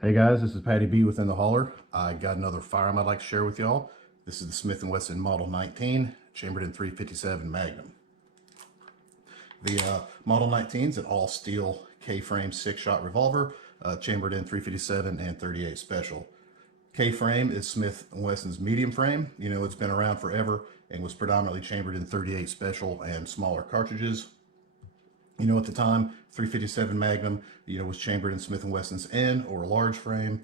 Hey guys, this is Patty B within the Hauler. I got another firearm I'd like to share with y'all. This is the Smith & Wesson Model 19, chambered in 357 Magnum. The Model 19 is an all-steel K-frame 6-shot revolver, chambered in 357 and 38 Special. K-frame is Smith & Wesson's medium frame. You know, it's been around forever and was predominantly chambered in 38 Special and smaller cartridges. You know, at the time, 357 Magnum, was chambered in Smith & Wesson's N or large frame,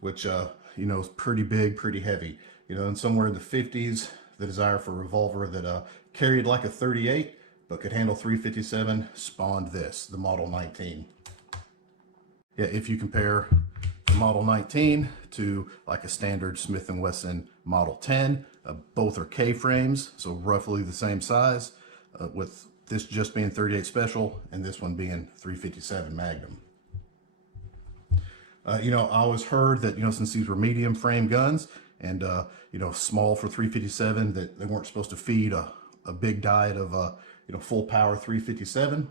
which, is pretty big, pretty heavy. And somewhere in the 50s, the desire for a revolver that carried like a 38, but could handle 357 spawned this, the Model 19. Yeah, if you compare the Model 19 to like a standard Smith & Wesson Model 10, both are K-frames, so roughly the same size, with this just being 38 Special and this one being 357 Magnum. I always heard that, since these were medium frame guns and, small for 357, that they weren't supposed to feed a big diet of, full power 357,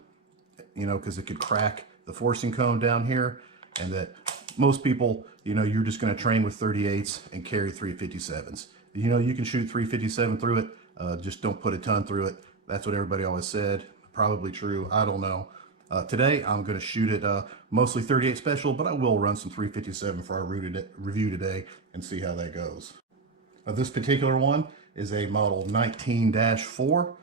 because it could crack the forcing cone down here, and that most people, you're just going to train with 38s and carry 357s. You can shoot 357 through it, just don't put a ton through it. That's what everybody always said. Probably true. I don't know. Today, I'm going to shoot it mostly 38 Special, but I will run some 357 for our review today and see how that goes. This particular one is a Model 19-4,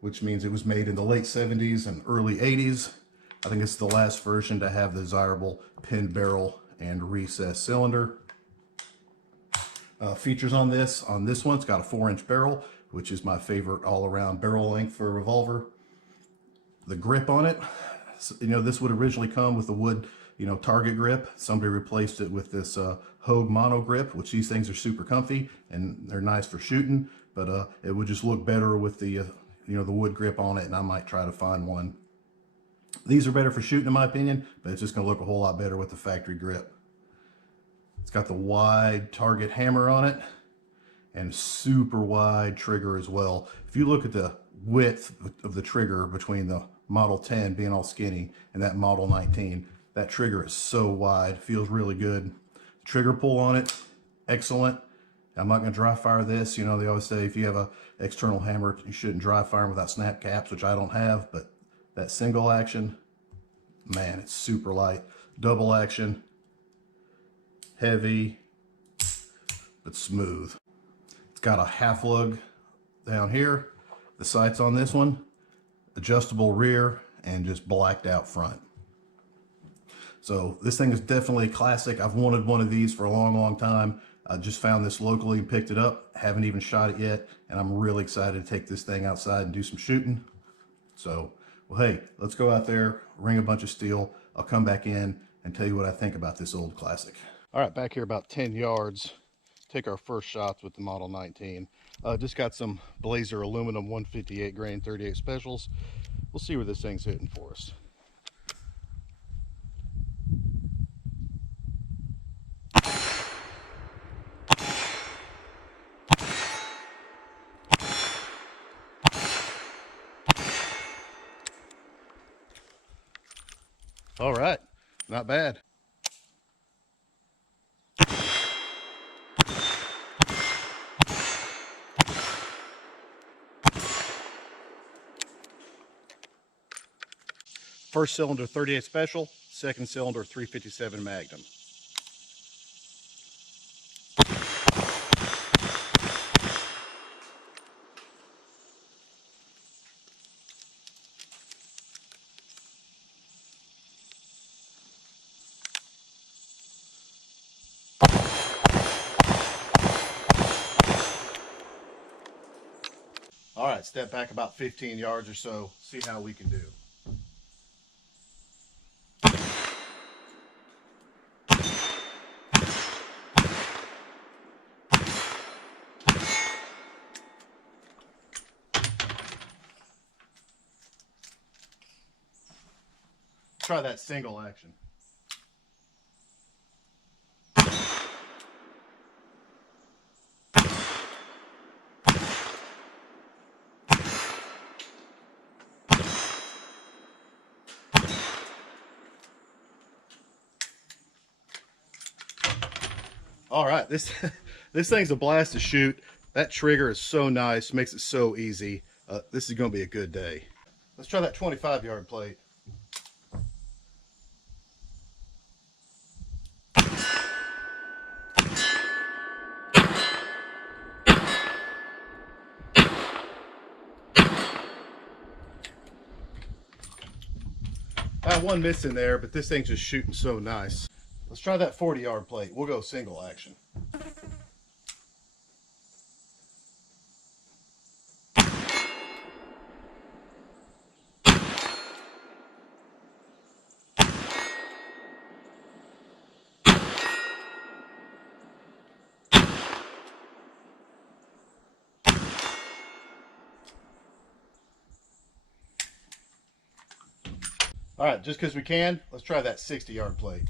which means it was made in the late 70s and early 80s. I think it's the last version to have the desirable pinned barrel and recessed cylinder. Features on this one, it's got a 4-inch barrel, which is my favorite all-around barrel length for a revolver. The grip on it, this would originally come with a wood, target grip. Somebody replaced it with this Hogue mono grip, which these things are super comfy and they're nice for shooting, but it would just look better with the, the wood grip on it, and I might try to find one. These are better for shooting in my opinion, but it's just gonna look a whole lot better with the factory grip. It's got the wide target hammer on it and super wide trigger as well. If you look at the width of the trigger between the Model 10 being all skinny and that Model 19, that trigger is so wide, feels really good. Trigger pull on it, excellent. I'm not gonna dry fire this. They always say if you have a external hammer, you shouldn't dry fire them without snap caps, which I don't have, but that single action, man, it's super light. Double action, heavy, but smooth. It's got a half lug down here. The sights on this one, adjustable rear and just blacked out front. So this thing is definitely a classic. I've wanted one of these for a long, long time. I just found this locally and picked it up. Haven't even shot it yet, and I'm really excited to take this thing outside and do some shooting. So, well, hey, let's go out there, ring a bunch of steel. I'll come back in and tell you what I think about this old classic. All right, back here about 10 yards. Take our first shots with the Model 19. Just got some Blazer aluminum 158 grain 38 Specials. We'll see where this thing's hitting for us. All right, not bad. First cylinder 38 Special, second cylinder 357 Magnum. All right, step back about 15 yards or so, see how we can do. Try that single action. All right, this this thing's a blast to shoot. That trigger is so nice, makes it so easy. This is going to be a good day. Let's try that 25-yard plate. I have one miss in there, but this thing's just shooting so nice. Let's try that 40-yard plate. We'll go single action. All right, just because we can, let's try that 60-yard plate.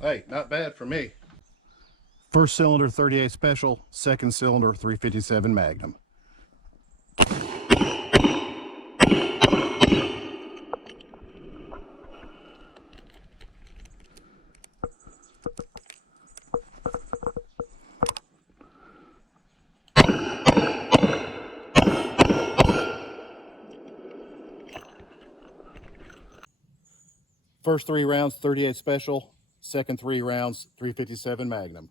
Hey, not bad for me. First cylinder 38 Special, second cylinder 357 Magnum. First 3 rounds 38 Special, second 3 rounds 357 Magnum.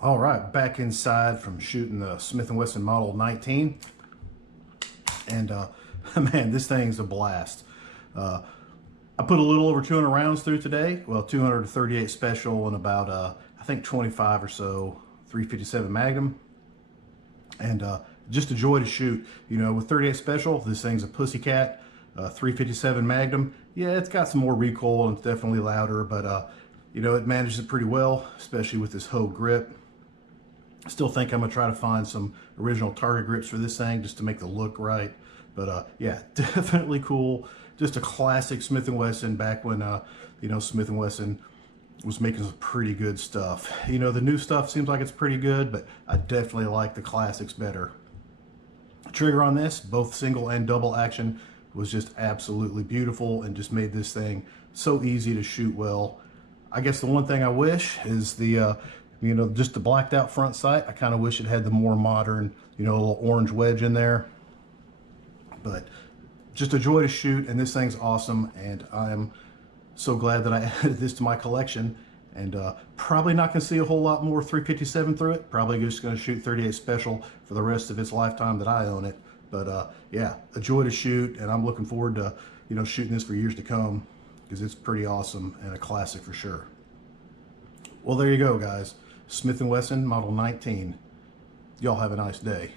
All right, back inside from shooting the Smith & Wesson Model 19. And man, this thing's a blast. I put a little over 200 rounds through today. Well, 238 Special and about, I think 25 or so 357 Magnum. And just a joy to shoot. You know, with 38 Special, this thing's a pussycat. 357 Magnum, yeah, it's got some more recoil and it's definitely louder, but you know, it manages it pretty well, especially with this Hogue grip. I still think I'm gonna try to find some original target grips for this thing just to make the look right. But yeah, definitely cool. Just a classic Smith & Wesson back when you know, Smith & Wesson was making some pretty good stuff. You know, the new stuff seems like it's pretty good, but I definitely like the classics better. The trigger on this, both single and double action, was just absolutely beautiful and just made this thing so easy to shoot well. I guess the one thing I wish is the you know, just the blacked out front sight. I kind of wish it had the more modern, you know, little orange wedge in there. But just a joy to shoot, and this thing's awesome, and I'm so glad that I added this to my collection. And probably not going to see a whole lot more 357 through it. Probably just going to shoot 38 Special for the rest of its lifetime that I own it. But yeah, a joy to shoot, and I'm looking forward to, you know, shooting this for years to come, because it's pretty awesome and a classic for sure. Well, there you go, guys. Smith & Wesson Model 19. Y'all have a nice day.